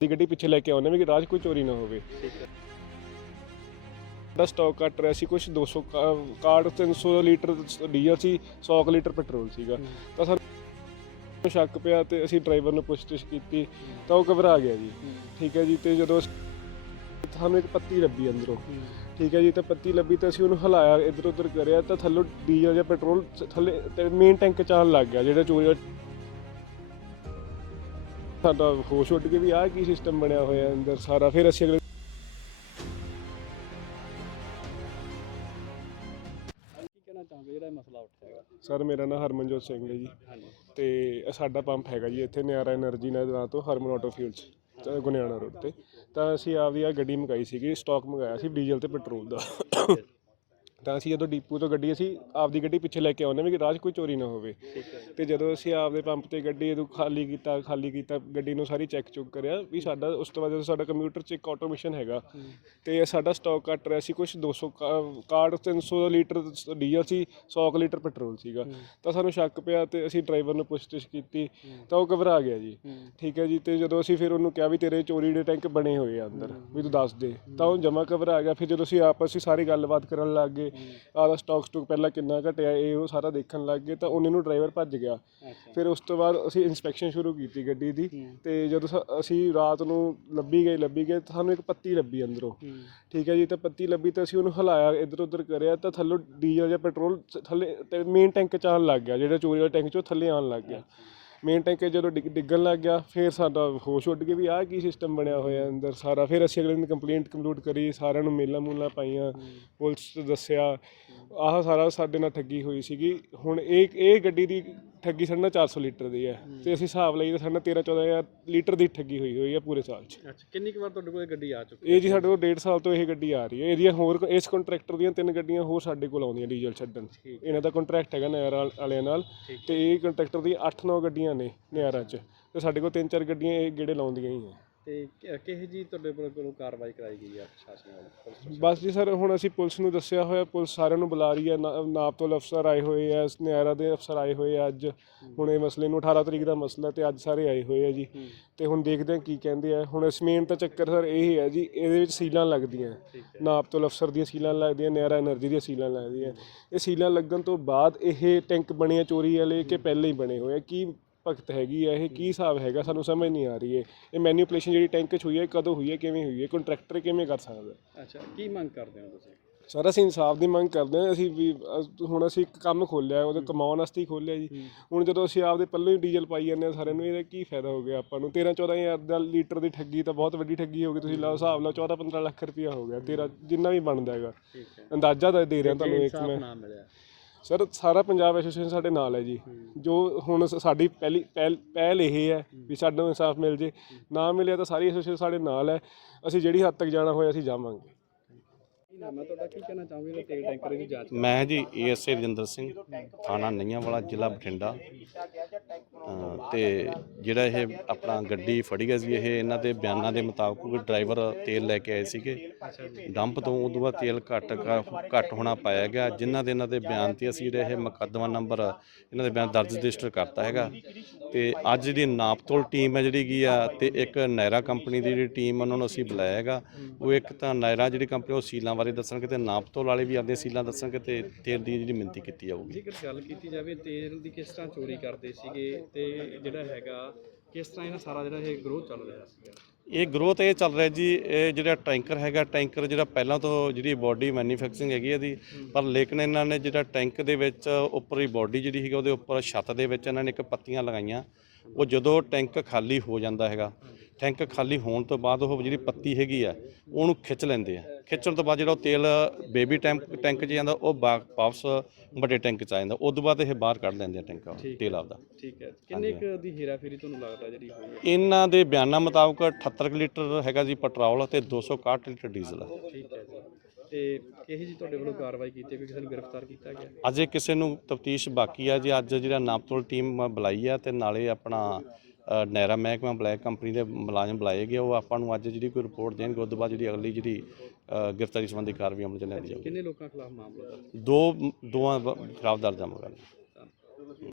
ਦੀ ਗੱਡੀ ਪਿੱਛੇ ਲੈ ਕੇ ਆਉਂਦੇ ਵੀ ਰਾਜ ਕੋਈ ਚੋਰੀ ਨਾ ਹੋਵੇ। ਦਾ ਸਟਾਕ ਕੱਟ ਰਿਹਾ ਸੀ ਕੁਝ 200 ਕਾ- ਕਾਰਡ 300 ਲੀਟਰ ਡੀਜ਼ਲ ਸੀ 100 ਕੁ ਲੀਟਰ ਪੈਟਰੋਲ ਸੀਗਾ। ਤਾਂ ਸਾਨੂੰ ਸ਼ੱਕ ਪਿਆ ਤੇ ਅਸੀਂ ਡਰਾਈਵਰ ਨੂੰ ਪੁੱਛਤਿਸ਼ ਕੀਤੀ ਤਾਂ ਉਹ ਘਬਰਾ ਗਿਆ ਜੀ। ਠੀਕ ਹੈ ਜੀ ਤੇ ਜਦੋਂ ਸਾਨੂੰ ਇੱਕ ਪੱਤੀ ਲੱਭੀ ਅੰਦਰੋਂ। ਠੀਕ ਹੈ ਜੀ ਤੇ ਪੱਤੀ ਲੱਭੀ ਤਾਂ ਅਸੀਂ ਉਹਨੂੰ ਹਿਲਾਇਆ ਇੱਧਰ ਉੱਧਰ ਕਰਿਆ ਤਾਂ ਥੱਲੋਂ ਡੀਜ਼ਲ ਜਾਂ ਪੈਟਰੋਲ ਥੱਲੇ ਤੇ ਮੇਨ ਟੈਂਕ ਚਾਲ ਲੱਗ ਗਿਆ ਜਿਹੜਾ ਚੋਰੀ ਦਾ ਸਾਡਾ ਹੋਸ਼ ਉੱਡ ਕੇ ਵੀ ਆਹ ਕੀ ਸਿਸਟਮ ਬਣਿਆ ਹੋਇਆ ਅੰਦਰ ਸਾਰਾ ਫਿਰ ਅਸੀਂ ਅਗਲੇ ਸਰ ਮੇਰਾ ਨਾਮ ਹਰਮਨਜੋਤ ਸਿੰਘ ਹੈ ਜੀ। ਤੇ ਸਾਡਾ ਪੰਪ ਹੈਗਾ ਜੀ ਇੱਥੇ ਨਿਆਰਾ એનર્ਜੀ ਨਾਲ ਨਾਂ ਤੋਂ Harman auto fuels Guniana road ਤੇ। ਤਾਂ ਅਸੀਂ ਆਪਦੀ ਆ ਗੱਡੀ ਮੰਗਾਈ ਸੀਗੀ ਸਟਾਕ ਮੰਗਾਇਆ ਸੀ ਡੀਜ਼ਲ ਤੇ ਪੈਟਰੋਲ ਦਾ। ਤਾਂ ਅਸੀਂ ਜਦੋਂ ਡੀਪੂ ਤੋਂ ਗੱਡੀ ਅਸੀਂ ਆਪਦੀ ਗੱਡੀ ਪਿੱਛੇ ਲੈ ਕੇ ਆਉਂਦੇ ਵੀ ਰਾਜ ਕੋਈ ਚੋਰੀ ਨਾ ਹੋਵੇ। ਤੇ ਜਦੋਂ ਅਸੀਂ ਆਪਦੇ ਪੰਪ ਤੇ ਗੱਡੀ ਇਹਨੂੰ ਖਾਲੀ ਕੀਤਾ ਖਾਲੀ ਕੀਤਾ ਗੱਡੀ ਨੂੰ ਸਾਰੀ ਚੈੱਕ ਚੁੱਕ ਕਰਿਆ ਵੀ ਸਾਡਾ ਉਸ ਤੋਂ ਬਾਅਦ ਜਦੋਂ ਸਾਡਾ ਕੰਪਿਊਟਰ 'ਚ ਇੱਕ ਆਟੋਮੇਸ਼ਨ ਹੈਗਾ ਤੇ ਇਹ ਸਾਡਾ ਸਟਾਕ ਕੱਟ ਰਿਹਾ ਸੀ ਕੁਝ 200 ਕਾ- ਕਾਰਡ 300 ਲੀਟਰ ਡੀਜ਼ਲ ਸੀ 100 ਕੁ ਲੀਟਰ ਪੈਟਰੋਲ ਸੀਗਾ। ਤਾਂ ਸਾਨੂੰ ਸ਼ੱਕ ਪਿਆ ਤੇ ਅਸੀਂ ਡਰਾਈਵਰ ਨੂੰ ਪੁੱਛਤਿਸ਼ ਕੀਤੀ ਤਾਂ ਉਹ ਘਬਰਾ ਗਿਆ ਜੀ। ਠੀਕ ਹੈ ਜੀ ਤੇ ਜਦੋਂ ਅਸੀਂ ਫਿਰ ਉਹਨੂੰ ਕਿਹਾ ਵੀ ਤੇਰੇ ਚੋਰੀ ਦੇ ਟੈਂਕ ਬਣੇ ਹੋਏ ਆ ਅੰਦਰ ਵੀ ਤੂੰ ਦੱਸ ਦੇ। ਤਾਂ ਉਹ ਜਮਾ ਘਬਰਾ ਗਿਆ ਫਿਰ ਜਦੋਂ ਅਸੀਂ ਆਪਸ ਵਿੱਚ ਸਾਰੀ ਗੱਲਬਾਤ ਕਰਨ ਲੱਗ ਗਏ ਆਦਾ ਸਟਾਕ ਸਟੂਕ ਪਹਿਲਾਂ ਕਿੰਨਾ ਘਟਿਆ ਇਹ ਉਹ ਸਾਰਾ ਦੇਖਣ ਲੱਗ ਗਏ ਤਾਂ ਉਹਨੇ ਨੂੰ ਡਰਾਈਵਰ ਭੱਜ ਗਿਆ। ਫਿਰ ਉਸ ਤੋਂ ਬਾਅਦ ਅਸੀਂ ਇਨਸਪੈਕਸ਼ਨ ਸ਼ੁਰੂ ਕੀਤੀ ਗੱਡੀ ਦੀ ਤੇ ਜਦੋਂ ਸ- ਅਸੀਂ ਰਾਤ ਨੂੰ ਲੱਭੀ ਗਏ ਲੱਭੀ ਗਏ ਤਾਂ ਸਾਨੂੰ ਇੱਕ ਪੱਤੀ ਲੱਭੀ ਅੰਦਰੋਂ। ਠੀਕ ਹੈ ਜੀ ਤਾਂ ਪੱਤੀ ਲੱਭੀ ਤਾਂ ਅਸੀਂ ਉਹਨੂੰ ਹਿਲਾਇਆ ਇੱਧਰ ਉੱਧਰ ਕਰਿਆ ਤਾਂ ਥੱਲੋਂ ਡੀਜ਼ਲ ਜਾਂ ਪੈਟਰੋਲ ਥੱਲੇ ਮੇਨ ਟੈਂਕ ਚ ਆਉਣ ਲੱਗ ਗਿਆ ਜਿਹੜਾ ਚੋਰੀ ਵਾਲਾ ਟੈਂਕ ਚੋਂ ਥੱਲੇ ਆਉਣ ਲੱਗ ਗਿਆ। ਮੇਨ ਟੈਂਕ ਜਦੋਂ ਡਿੱਗ- ਡਿੱਗਣ ਲੱਗ ਗਿਆ ਫਿਰ ਸਾਡਾ ਹੋਸ਼ ਉੱਡ ਕੇ ਵੀ ਆਹ ਕੀ ਸਿਸਟਮ ਬਣਿਆ ਹੋਇਆ ਅੰਦਰ ਸਾਰਾ। ਫਿਰ ਅਸੀਂ ਅਗਲੇ ਦਿਨ ਕੰਪਲੇਂਟ ਕੰਪਲੂਟ ਕਰੀ ਸਾਰਿਆਂ ਨੂੰ ਮੇਲਾਂ ਮੂਲਾਂ ਪਾਈਆਂ ਪੁਲਿਸ ਨੂੰ ਦੱਸਿਆ। ਆਹ ਸਾਰਾ ਸਾਡੇ ਨਾਲ ਠੱਗੀ ਹੋਈ ਸੀਗੀ। ਹੁਣ ਇਹ ਇਹ ਗੱਡੀ ਦੀ ਠੱਗੀ ਸਾਡੇ ਨਾਲ 400 ਲੀਟਰ ਦੀ ਹੈ। ਤੇ ਅਸੀਂ ਹਿਸਾਬ ਲਈ ਤਾਂ ਸਾਡੇ ਨਾਲ 13 14000 ਲੀਟਰ ਦੀ ਠੱਗੀ ਹੋਈ ਹੋਈ ਹੈ ਪੂਰੇ ਸਾਲ 'ਚ। ਅੱਛਾ ਕਿੰਨੀ ਕੁ ਵਾਰ ਤੁਹਾਡੇ ਕੋਲ ਇਹ ਗੱਡੀ ਆ ਚੁੱਕੀ ਇਹ ਜੀ ਸਾਡੇ ਕੋਲ 1.5 ਸਾਲ ਤੋਂ ਇਹ ਗੱਡੀ ਆ ਰਹੀ ਹੈ। ਇਹਦੀਆਂ ਹੋਰ ਇਸ ਕੰਟਰੈਕਟਰ ਦੀਆਂ ਤਿੰਨ ਗੱਡੀਆਂ ਹੋਰ ਸਾਡੇ ਕੋਲ ਆਉਂਦੀਆਂ ਡੀਜ਼ਲ ਛੱਡਣ। ਇਹਨਾਂ ਦਾ ਕੰਟਰੈਕਟ ਹੈਗਾ ਨਿਆਰਾ ਵਾਲਿਆਂ ਨਾਲ। ਤੇ ਇਹ ਕੰਟਰੈਕਟਰ ਦੀਆਂ 8-9 ਗੱਡੀਆਂ ਨੇ ਨਿਆਰਾ 'ਚ। ਤੇ ਸਾਡੇ ਕੋਲ ਤਿੰਨ ਚਾਰ ਗੱਡੀਆਂ ਇਹ ਗੇੜੇ ਲਾਉਂਦੀਆਂ ਹੀ ਆ ਤੇ ਕਿ- ਜੀ ਤੁਹਾਡੇ ਵੱਲੋਂ ਕੋਲੋਂ ਕਾਰਵਾਈ ਕਰਾਈ ਗਈ ਆ ਪ੍ਰਸ਼ਾਸਨ ਬਸ ਜੀ ਸਰ ਹੁਣ ਅਸੀਂ ਪੁਲਿਸ ਨੂੰ ਦੱਸਿਆ ਹੋਇਆ ਪੁਲਿਸ ਸਾਰਿਆਂ ਨੂੰ ਬੁਲਾ ਰਹੀ ਹੈ ਨਾਪ ਤੋਂ ਅਫਸਰ ਆਏ ਹੋਏ ਆ ਨਿਆਰਾ ਦੇ ਅਫਸਰ ਆਏ ਹੋਏ ਆ ਅੱਜ। ਹੁਣ ਇਹ ਮਸਲੇ ਨੂੰ 18 ਤਰੀਕ ਦਾ ਮਸਲਾ ਤੇ ਅੱਜ ਸਾਰੇ ਆਏ ਹੋਏ ਆ ਜੀ। ਹੂੰ, ਤੇ ਹੁਣ ਦੇਖਦੇ ਆ ਕੀ ਕਹਿੰਦੇ ਆ। ਹੁਣ ਇਸ ਮੇਨ ਤਾਂ ਚੱਕਰ ਸਰ ਇਹ ਹੀ ਹੈ ਜੀ ਇਹਦੇ ਵਿੱਚ ਸੀਲਾਂ ਲੱਗਦੀਆਂ। ਠੀਕ ਨਾਪ ਤੋਂ ਅਫਸਰ ਦੀਆਂ ਸੀਲਾਂ ਲੱਗਦੀਆਂ ਨਿਆਰਾ એનર્ਜੀ ਦੀਆਂ ਸੀਲਾਂ ਲੱਗਦੀਆਂ। ਇਹ ਸੀਲਾਂ ਲੱਗਣ ਤੋਂ ਬਾਅਦ ਇਹ ਟੈਂਕ ਬਣੇ ਆ ਚੋਰੀ ਵਾਲੇ ਕਿ ਪਹਿਲਾਂ ਹੀ ਬਣੇ ਹੋਏ ਆ ਕੀ ਭਗਤ ਹੈਗੀ ਆ ਇਹ ਕੀ ਹਿਸਾਬ ਹੈਗਾ? ਸਾਨੂੰ ਸਮਝ ਨਹੀਂ ਆ ਰਹੀ ਹੈ ਇਹ ਮੈਨੀਪੂਲੇਸ਼ਨ ਜਿਹੜੀ ਟੈਂਕ 'ਚ ਹੋਈ ਹੈ ਕਦੋਂ ਹੋਈ ਹੈ ਕਿਵੇਂ ਹੋਈ ਹੈ ਕੰਟਰੈਕਟਰ ਕਿਵੇਂ ਕਰ ਸਕਦਾ? ਅੱਛਾ ਕੀ ਮੰਗ ਕਰਦੇ ਹੋ ਤੁਸੀਂ? ਸਰ ਅਸੀਂ ਇਨਸਾਫ ਦੀ ਮੰਗ ਕਰਦੇ ਹਾਂ। ਅਸੀਂ ਵੀ ਹੁਣ ਅਸੀਂ ਇੱਕ ਕੰਮ ਖੋਲਿਆ ਉਹਦੇ ਕਮਾਉਣ ਵਾਸਤੇ ਹੀ ਖੋਲਿਆ ਜੀ। ਹੁਣ ਜਦੋਂ ਅਸੀਂ ਆਪਦੇ ਪੱਲੇ ਹੀ ਡੀਜ਼ਲ ਪਾਈ ਜਾਂਦੇ ਹਾਂ ਸਾਰਿਆਂ ਨੂੰ ਇਹਦਾ ਕੀ ਫਾਇਦਾ ਹੋ ਗਿਆ ਆਪਾਂ ਨੂੰ? 13 14 ਹਜ਼ਾਰ ਦਾ ਲੀਟਰ ਦੀ ਠੱਗੀ ਤਾਂ ਬਹੁਤ ਵੱਡੀ ਠੱਗੀ ਹੋ ਗਈ ਤੁਸੀਂ ਲਾਓ ਹਿਸਾਬ ਲਾਓ 14 15 ਲੱਖ ਰੁਪਇਆ ਹੋ ਗਿਆ ਤੇਰਾ ਜਿੰਨਾ ਵੀ ਬਣਦਾ ਹੈਗਾ। ਠੀਕ ਹੈ। ਅੰਦਾਜ਼ਾ ਤਾਂ ਦੇ ਰਿਹਾ ਤੁਹਾਨੂੰ ਇੱਕ ਇਨਸਾਫ ਮੈਂ। ਨਾ ਮਿਲਿਆ। ਸਰ ਸਾਰਾ ਪੰਜਾਬ ਐਸੋਸੀਏਸ਼ਨ ਸਾਡੇ ਨਾਲ ਹੈ ਜੀ। ਜੋ ਹੁਣ ਸ- ਸਾਡੀ ਪਹਿਲੀ ਪਹਿਲ ਪਹਿਲ ਇਹ ਹੈ ਵੀ ਸਾਨੂੰ ਇਨਸਾਫ ਮਿਲ ਜੇ। ਨਾ ਮਿਲਿਆ ਤਾਂ ਸਾਰੀ ਐਸੋਸੀਏਸ਼ਨ ਸਾਡੇ ਨਾਲ ਹੈ। ਅਸੀਂ ਜਿਹੜੀ ਹੱਦ ਤੱਕ ਜਾਣਾ ਹੋਇਆ ਅਸੀਂ ਜਾਵਾਂਗੇ। ਨਾਮ ਤੁਹਾਡਾ ਕੀ ਕਹਿਣਾ ਚਾਹੋਗੇ ਜਿਹੜਾ ਤੇਲ ਟੈਂਕਰ ਦੀ ਜਾਂਚ ਮੈਂ ਜੀ ਏਐਸਏ ਰਜਿੰਦਰ ਸਿੰਘ ਥਾਣਾ ਨਈਆਂ ਵਾਲਾ ਜ਼ਿਲ੍ਹਾ ਬਠਿੰਡਾ। ਤੇ ਜਿਹੜਾ ਇਹ ਆਪਣਾ ਗੱਡੀ ਫੜੀ ਗਈ ਸੀ, ਇਹ ਇਹਨਾਂ ਦੇ ਬਿਆਨਾਂ ਦੇ ਮੁਤਾਬਕ ਡਰਾਈਵਰ ਤੇਲ ਲੈ ਕੇ ਆਏ ਸੀਗੇ। ਡੰਪ ਤੋਂ ਉਦੋਂ ਬਾਅਦ ਤੇਲ ਘੱਟ ਘੱਟ ਹੋਣਾ ਪਾਇਆ ਗਿਆ। ਜਿਨ੍ਹਾਂ ਦੇ ਇਹਨਾਂ ਦੇ ਬਿਆਨ ਤੇ ਅਸੀਂ ਜਿਹੜਾ ਇਹ ਮੁਕੱਦਮਾ ਨੰਬਰ ਇਹਨਾਂ ਦੇ ਬਿਆਨ ਦਰਜ ਰਜਿਸਟਰ ਕਰਤਾ ਹੈਗਾ। ਤੇ ਅੱਜ ਜਿਹੜੀ ਨਾਪਤੋਲ ਟੀਮ ਹੈ ਜਿਹੜੀ ਕੀ ਆ, ਤੇ ਇੱਕ ਨਾਇਰਾ ਕੰਪਨੀ ਦੀ ਜਿਹੜੀ ਟੀਮ ਉਹਨਾਂ ਨੂੰ ਅਸੀਂ ਬੁਲਾਇਆ ਹੈਗਾ। ਉਹ ਇੱਕ ਤਾਂ ਨਾਇਰਾ ਜਿਹੜੀ ਕੰਪਨੀ, ਉਹ ਸੀਲਾਂ ਬਾਰੇ ਦੱਸਣਗੇ ਤੇ ਨਾਪਤੋਲ ਵਾਲੇ ਵੀ ਆਪਣੀਆਂ ਸੀਲਾਂ ਦੱਸਣਗੇ ਤੇ ਤੇਲ ਦੀ ਜਿਹੜੀ ਮਿਣਤੀ ਕੀਤੀ ਜਾਊਗੀ। ਜੇਕਰ ਗੱਲ ਕੀਤੀ ਜਾਵੇ, ਤੇਲ ਦੀ ਕਿਸ ਤਰ੍ਹਾਂ ਚੋਰੀ ਕਰਦੇ ਸੀਗੇ ਤੇ ਜਿਹੜਾ ਹੈਗਾ ਕਿਸ ਤਰ੍ਹਾਂ ਇਹਨਾਂ ਸਾਰਾ ਜਿਹੜਾ ਇਹ ਗਰੋਥ ਚੱਲ ਰਿਹਾ ਸੀਗਾ ਇਹ ਗਰੋਥ ਇਹ ਚੱਲ ਰਿਹਾ ਜੀ ਇਹ ਜਿਹੜਾ ਟੈਂਕਰ ਹੈਗਾ ਟੈਂਕਰ ਜਿਹੜਾ ਪਹਿਲਾਂ ਤੋਂ ਜਿਹੜੀ ਬਾਡੀ ਮੈਨੂਫੈਕਚਰਿੰਗ ਹੈਗੀ ਇਹਦੀ ਪਰ ਲੇਕਿਨ ਇਹਨਾਂ ਨੇ ਜਿਹੜਾ ਟੈਂਕ ਦੇ ਵਿੱਚ ਉੱਪਰ ਹੀ ਬਾਡੀ ਜਿਹੜੀ ਹੈਗੀ ਉਹਦੇ ਉੱਪਰ ਛੱਤ ਦੇ ਵਿੱਚ ਇਹਨਾਂ ਨੇ ਇੱਕ ਪੱਤੀਆਂ ਲਗਾਈਆਂ। ਉਹ ਜਦੋਂ ਟੈਂਕ ਖਾਲੀ ਹੋ ਜਾਂਦਾ ਹੈਗਾ ਟੈਂਕ ਖਾਲੀ ਹੋਣ ਤੋਂ ਬਾਅਦ ਉਹ ਜਿਹੜੀ ਪੱਤੀ ਹੈਗੀ ਆ ਉਹਨੂੰ ਖਿੱਚ ਲੈਂਦੇ ਆ। ਖਿੱਚਣ ਤੋਂ ਬਾਅਦ ਜਿਹੜਾ ਉਹ ਤੇਲ ਬੇਬੀ ਟੈਂਕ ਟੈਂਕ 'ਚ ਜਾਂਦਾ ਉਹ ਵਾਪਸ ਵੱਡੇ ਟੈਂਕ 'ਚ ਆ ਜਾਂਦਾ। ਉਸ ਤੋਂ ਬਾਅਦ ਇਹ ਬਾਹਰ ਕੱਢ ਲੈਂਦੇ ਆ ਟੈਂਕ ਤੇਲ ਆਪਦਾ। ਠੀਕ ਹੈ। ਕਿੰਨੇ ਕੁ ਦੀ ਹੇਰਾਫੇਰੀ ਤੁਹਾਨੂੰ ਲੱਗਦਾ ਜਿਹੜੀ ਹੋਈ ਹੈ? ਇਹਨਾਂ ਦੇ ਬਿਆਨਾਂ ਮੁਤਾਬਕ 78 ਕੁ ਲੀਟਰ ਹੈਗਾ ਜੀ ਪੈਟਰੋਲ ਤੇ 261 ਲੀਟਰ ਡੀਜ਼ਲ ਠੀਕ ਹੈ ਜੀ। ਤੇ ਕਿਹੋ ਜੀ ਤੁਹਾਡੇ ਵੱਲੋਂ ਕਾਰਵਾਈ ਕੀਤੀ ਹੈ? ਕਿਸੇ ਨੂੰ ਗ੍ਰਿਫਤਾਰ ਕੀਤਾ ਗਿਆ? ਅਜੇ ਕਿਸੇ ਨੂੰ ਤਫਤੀਸ਼ ਬਾਕੀ ਆ ਜੀ। ਅੱਜ ਜਿਹੜਾ ਨਾਪਤੋਲ ਟੀਮ ਬੁਲਾਈ ਆ ਤੇ ਨਾਲੇ ਆਪਣਾ ਨੈਰਾ ਮਹਿਕਮਾ ਬਲੈਕ ਕੰਪਨੀ ਦੇ ਮੁਲਾਜ਼ਮ ਬੁਲਾਏ ਗਏ। ਉਹ ਆਪਾਂ ਨੂੰ ਅੱਜ ਜਿਹੜੀ ਕੋਈ ਰਿਪੋਰਟ ਦੇਣਗੇ ਉਸ ਤੋਂ ਬਾਅਦ ਜਿਹੜੀ ਅਗਲੀ ਜਿਹੜੀ ਗ੍ਰਿਫਤਾਰੀ ਸੰਬੰਧੀ ਕਾਰਵਾਈ ਅਮਲ ਚ ਲਿਆਂਦੀ ਜਾਊਗੀ। ਕਿੰਨੇ ਲੋਕਾਂ ਖਿਲਾਫ ਮਾਮਲਾ ਦਰਜ? ਦੋ ਦੋਵਾਂ ਖਿਲਾਫ ਦਰਜ ਮਾਮਲਾ